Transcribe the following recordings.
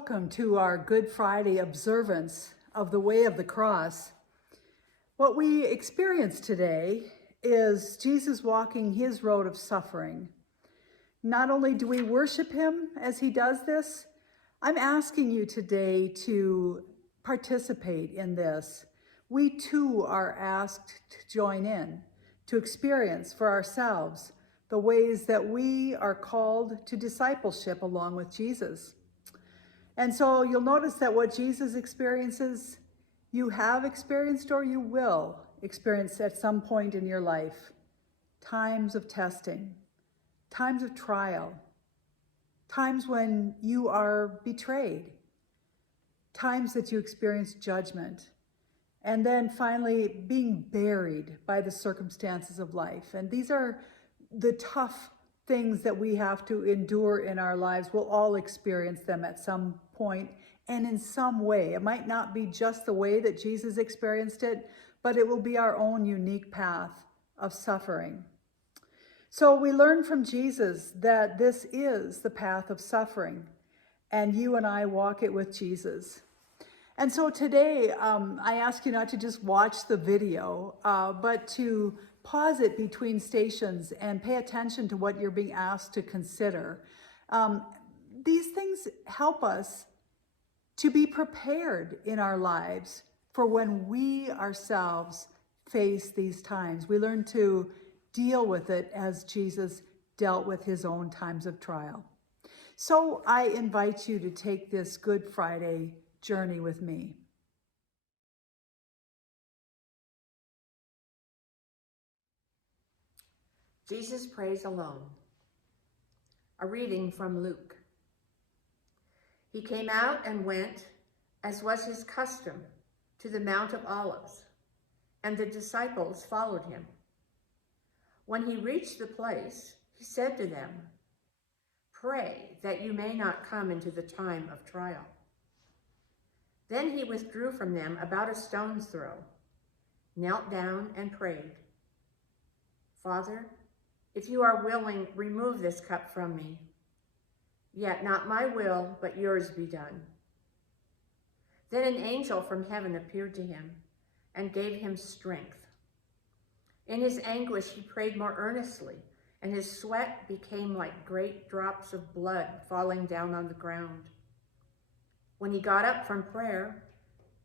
Welcome to our Good Friday observance of the way of the cross. What we experience today is Jesus walking his road of suffering. Not only do we worship him as he does this, I'm asking you today to participate in this. We too are asked to join in, to experience for ourselves the ways that we are called to discipleship along with Jesus. And so you'll notice that what Jesus experiences, you have experienced or you will experience at some point in your life. Times of testing, times of trial, times when you are betrayed, times that you experience judgment, and then finally being buried by the circumstances of life. And these are the tough things that we have to endure in our lives. We'll all experience them at some point and in some way. It might not be just the way that Jesus experienced it, but it will be our own unique path of suffering. So we learn from Jesus that this is the path of suffering, and you and I walk it with Jesus. And so today, I ask you not to just watch the video, but to pause it between stations and pay attention to what you're being asked to consider. These things help us to be prepared in our lives for when we ourselves face these times. We learn to deal with it as Jesus dealt with his own times of trial. So I invite you to take this Good Friday journey with me. Jesus prays alone. A reading from Luke. He came out and went, as was his custom, to the Mount of Olives, and the disciples followed him. When he reached the place, he said to them, "Pray that you may not come into the time of trial." Then he withdrew from them about a stone's throw, knelt down and prayed, "Father, if you are willing, remove this cup from me. Yet not my will, but yours be done." Then an angel from heaven appeared to him and gave him strength. In his anguish, he prayed more earnestly, and his sweat became like great drops of blood falling down on the ground. When he got up from prayer,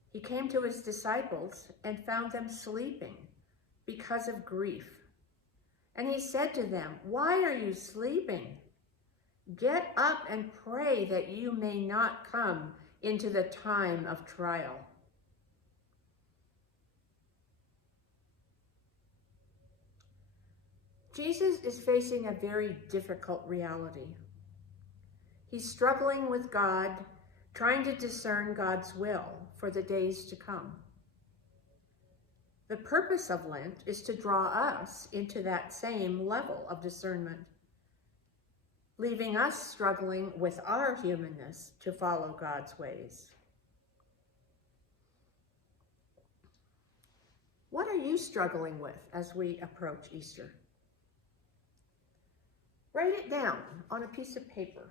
he came to his disciples and found them sleeping because of grief. And he said to them, "Why are you sleeping? Get up and pray that you may not come into the time of trial." Jesus is facing a very difficult reality. He's struggling with God, trying to discern God's will for the days to come. The purpose of Lent is to draw us into that same level of discernment, leaving us struggling with our humanness to follow God's ways. What are you struggling with as we approach Easter? Write it down on a piece of paper.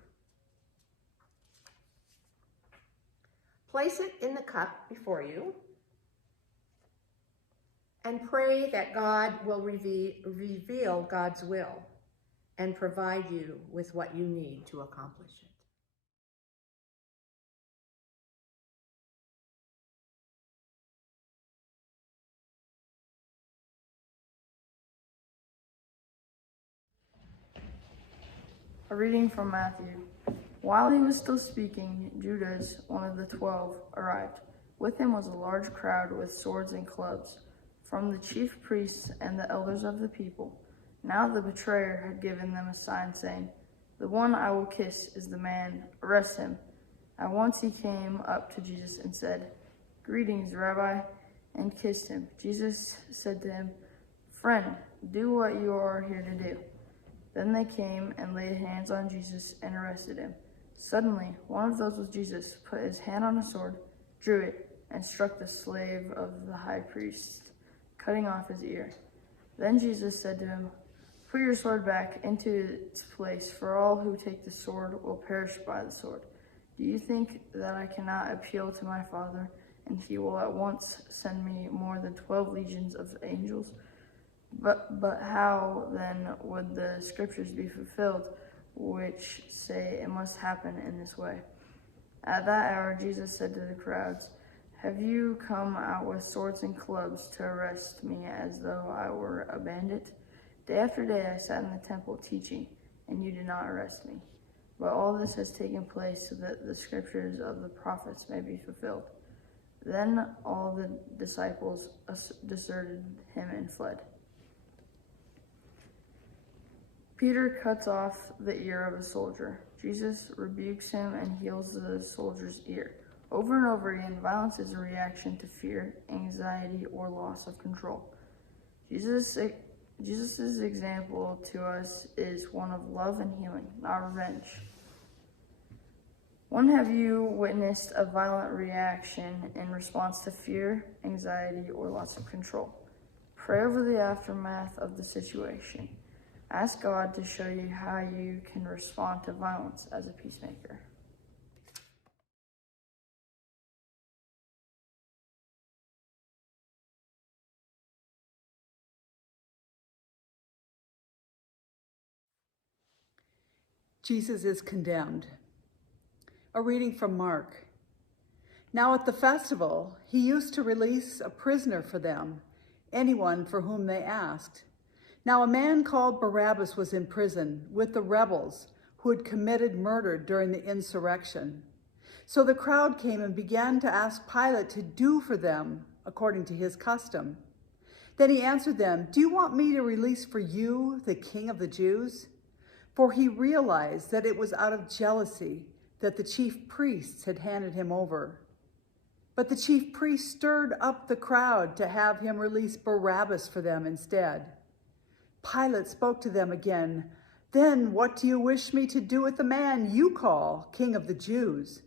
Place it in the cup before you and pray that God will reveal God's will and provide you with what you need to accomplish it. A reading from Matthew. While he was still speaking, Judas, one of the 12, arrived. With him was a large crowd with swords and clubs, from the chief priests and the elders of the people. Now the betrayer had given them a sign, saying, "The one I will kiss is the man. Arrest him." At once he came up to Jesus and said, "Greetings, Rabbi," and kissed him. Jesus said to him, "Friend, do what you are here to do." Then they came and laid hands on Jesus and arrested him. Suddenly, one of those with Jesus put his hand on a sword, drew it, and struck the slave of the high priest, cutting off his ear. Then Jesus said to him, "Put your sword back into its place, for all who take the sword will perish by the sword. Do you think that I cannot appeal to my Father, and he will at once send me more than 12 legions of angels? But how then would the scriptures be fulfilled, which say it must happen in this way? At that hour Jesus said to the crowds, have you come out with swords and clubs to arrest me as though I were a bandit? Day after day I sat in the temple teaching, and you did not arrest me. But all this has taken place so that the scriptures of the prophets may be fulfilled. Then all the disciples deserted him and fled. Peter cuts off the ear of a soldier. Jesus rebukes him and heals the soldier's ear. Over and over again, violence is a reaction to fear, anxiety, or loss of control. Jesus' example to us is one of love and healing, not revenge. When have you witnessed a violent reaction in response to fear, anxiety, or loss of control? Pray over the aftermath of the situation. Ask God to show you how you can respond to violence as a peacemaker. Jesus is condemned. A reading from Mark. Now at the festival, he used to release a prisoner for them, anyone for whom they asked. Now a man called Barabbas was in prison with the rebels who had committed murder during the insurrection. So the crowd came and began to ask Pilate to do for them according to his custom. Then he answered them, do you want me to release for you the King of the Jews? For he realized that it was out of jealousy that the chief priests had handed him over. But the chief priests stirred up the crowd to have him release Barabbas for them instead. Pilate spoke to them again, then what do you wish me to do with the man you call King of the Jews?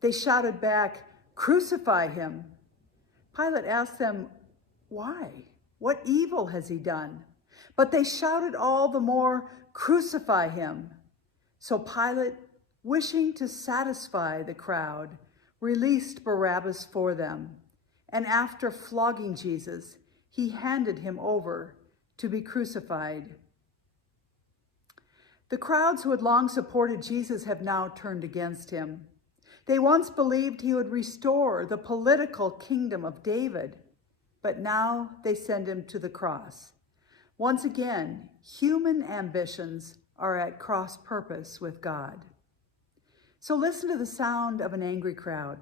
They shouted back, crucify him. Pilate asked them, why? What evil has he done? But they shouted all the more, crucify him. So Pilate, wishing to satisfy the crowd, released Barabbas for them. And after flogging Jesus, he handed him over to be crucified. The crowds who had long supported Jesus have now turned against him. They once believed he would restore the political kingdom of David, but now they send him to the cross. Once again, human ambitions are at cross purpose with God. So listen to the sound of an angry crowd.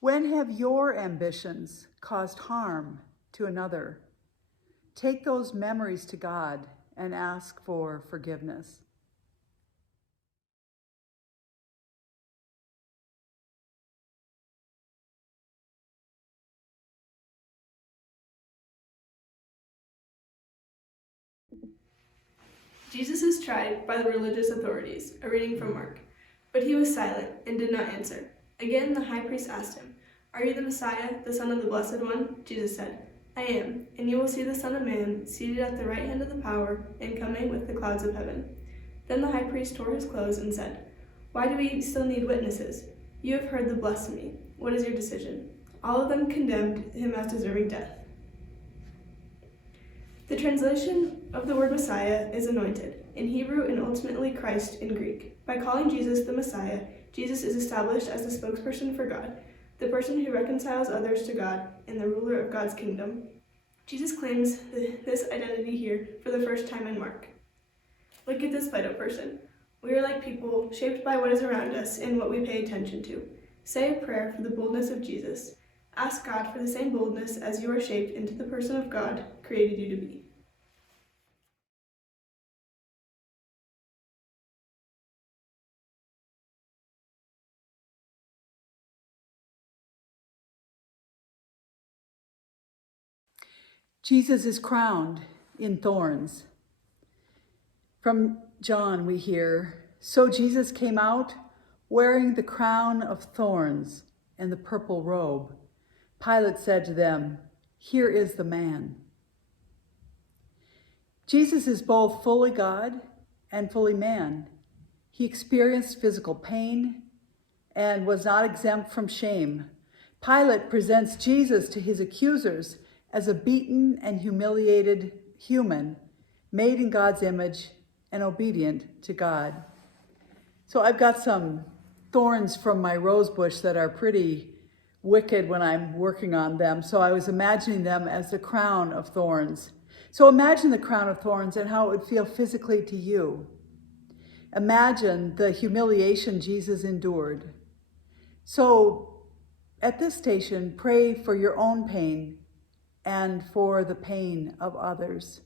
When have your ambitions caused harm to another? Take those memories to God and ask for forgiveness. Jesus is tried by the religious authorities, a reading from Mark. But he was silent and did not answer. Again the high priest asked him, are you the Messiah, the Son of the Blessed One? Jesus said, I am, and you will see the Son of Man seated at the right hand of the power and coming with the clouds of heaven. Then the high priest tore his clothes and said, why do we still need witnesses? You have heard the blasphemy. What is your decision? All of them condemned him as deserving death. The translation of the word Messiah is anointed, in Hebrew and ultimately Christ in Greek. By calling Jesus the Messiah, Jesus is established as the spokesperson for God, the person who reconciles others to God and the ruler of God's kingdom. Jesus claims this identity here for the first time in Mark. Look at this vital person. We are like people shaped by what is around us and what we pay attention to. Say a prayer for the boldness of Jesus. Ask God for the same boldness as you are shaped into the person of God created you to be. Jesus is crowned in thorns. From John we hear, "So Jesus came out wearing the crown of thorns and the purple robe. Pilate said to them, 'Here is the man.'" Jesus is both fully God and fully man. He experienced physical pain and was not exempt from shame. Pilate presents Jesus to his accusers as a beaten and humiliated human, made in God's image and obedient to God. So I've got some thorns from my rose bush that are pretty wicked when I'm working on them. So I was imagining them as the crown of thorns. So imagine the crown of thorns and how it would feel physically to you. Imagine the humiliation Jesus endured. So at this station, pray for your own pain and for the pain of others.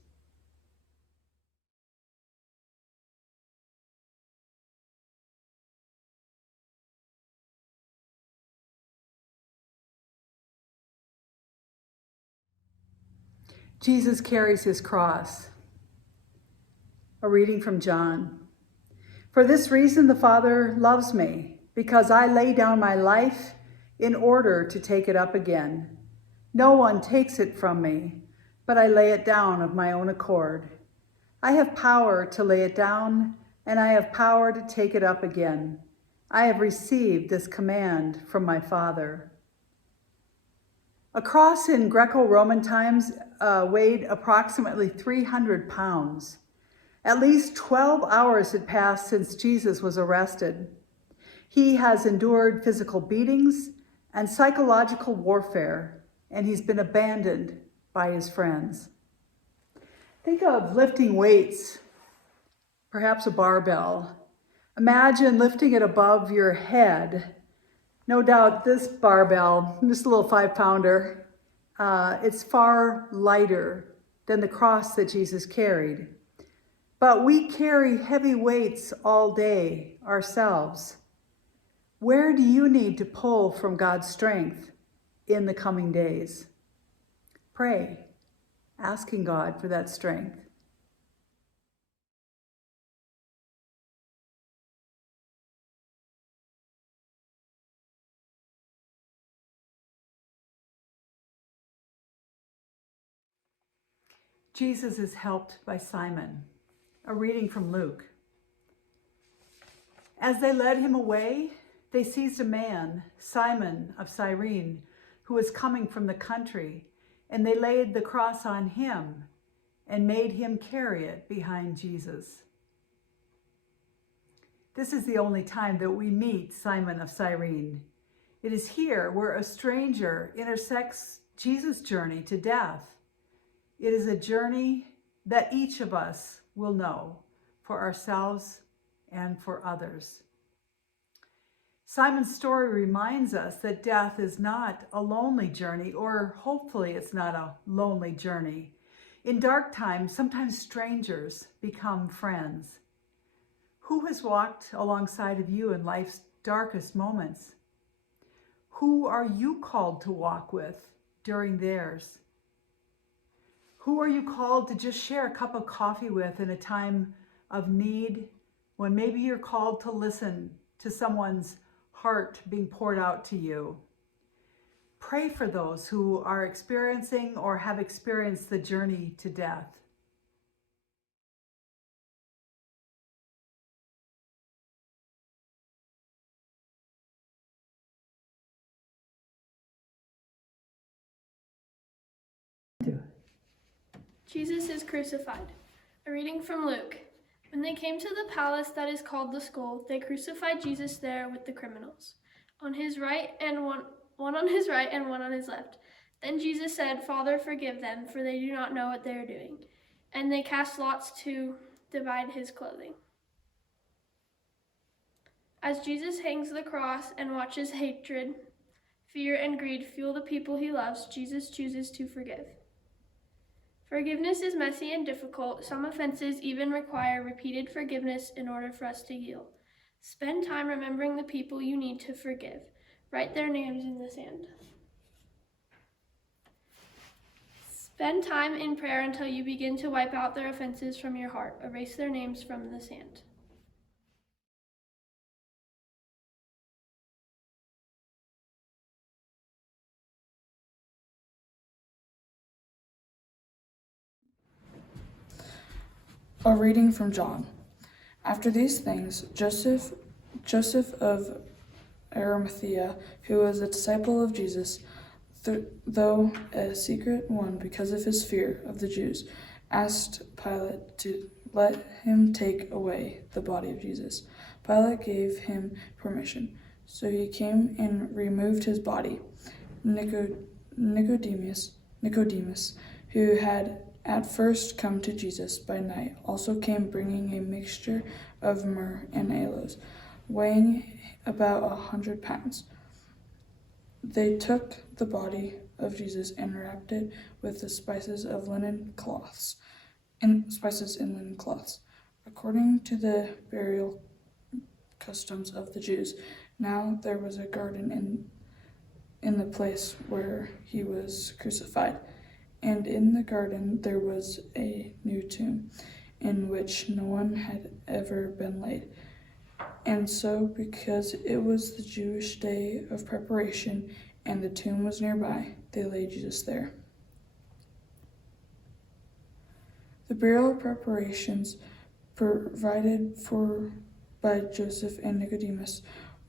Jesus carries his cross. A reading from John. "For this reason the Father loves me, because I lay down my life in order to take it up again. No one takes it from me, but I lay it down of my own accord. I have power to lay it down, and I have power to take it up again. I have received this command from my Father." A cross in Greco-Roman times weighed approximately 300 pounds. At least 12 hours had passed since Jesus was arrested. He has endured physical beatings and psychological warfare, and he's been abandoned by his friends. Think of lifting weights, perhaps a barbell. Imagine lifting it above your head. No doubt this barbell, this little 5-pounder, it's far lighter than the cross that Jesus carried. But we carry heavy weights all day ourselves. Where do you need to pull from God's strength in the coming days? Pray, asking God for that strength. Jesus is helped by Simon. A reading from Luke. "As they led him away, they seized a man, Simon of Cyrene, who was coming from the country, and they laid the cross on him and made him carry it behind Jesus." This is the only time that we meet Simon of Cyrene. It is here where a stranger intersects Jesus' journey to death. It is a journey that each of us will know for ourselves and for others. Simon's story reminds us that death is not a lonely journey, or hopefully it's not a lonely journey. In dark times, sometimes strangers become friends. Who has walked alongside of you in life's darkest moments? Who are you called to walk with during theirs? Who are you called to just share a cup of coffee with in a time of need, when maybe you're called to listen to someone's heart being poured out to you? Pray for those who are experiencing or have experienced the journey to death. Jesus is crucified. A reading from Luke. When they came to the palace that is called the Skull, they crucified Jesus there with the criminals, on his right and one on his right and one on his left. Then Jesus said, "Father, forgive them, for they do not know what they are doing." And they cast lots to divide his clothing. As Jesus hangs the cross and watches hatred, fear, and greed fuel the people he loves, Jesus chooses to forgive. Forgiveness is messy and difficult. Some offenses even require repeated forgiveness in order for us to heal. Spend time remembering the people you need to forgive. Write their names in the sand. Spend time in prayer until you begin to wipe out their offenses from your heart. Erase their names from the sand. A reading from John. After these things, Joseph of Arimathea, who was a disciple of Jesus, though a secret one because of his fear of the Jews, asked Pilate to let him take away the body of Jesus. Pilate gave him permission, so he came and removed his body. Nicodemus, who had at first come to Jesus by night, also came bringing a mixture of myrrh and aloes, weighing about 100 pounds. They took the body of Jesus and wrapped it with the spices in linen cloths, according to the burial customs of the Jews. Now there was a garden in the place where he was crucified, and in the garden there was a new tomb, in which no one had ever been laid. And so, because it was the Jewish day of preparation and the tomb was nearby, they laid Jesus there. The burial preparations provided for by Joseph and Nicodemus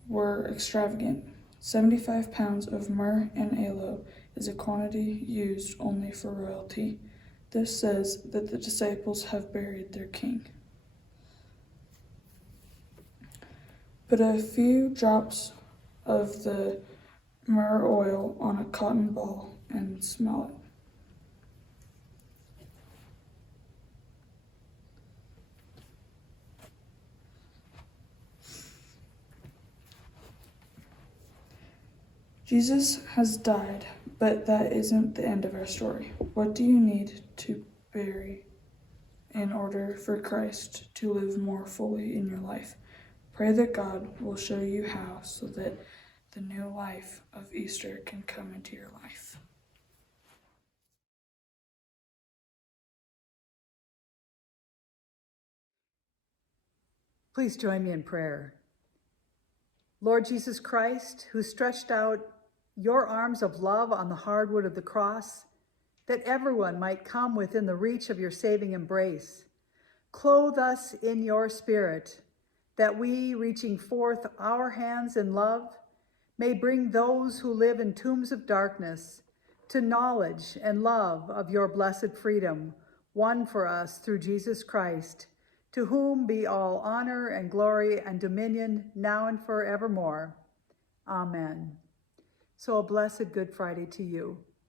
were extravagant. 75 pounds of myrrh and aloe is a quantity used only for royalty. This says that the disciples have buried their king. Put a few drops of the myrrh oil on a cotton ball and smell it. Jesus has died, but that isn't the end of our story. What do you need to bury in order for Christ to live more fully in your life? Pray that God will show you how, so that the new life of Easter can come into your life. Please join me in prayer. Lord Jesus Christ, who stretched out your arms of love on the hardwood of the cross, that everyone might come within the reach of your saving embrace, clothe us in your Spirit, that we, reaching forth our hands in love, may bring those who live in tombs of darkness to knowledge and love of your blessed freedom, won for us through Jesus Christ, to whom be all honor and glory and dominion now and forevermore. Amen. So a blessed Good Friday to you.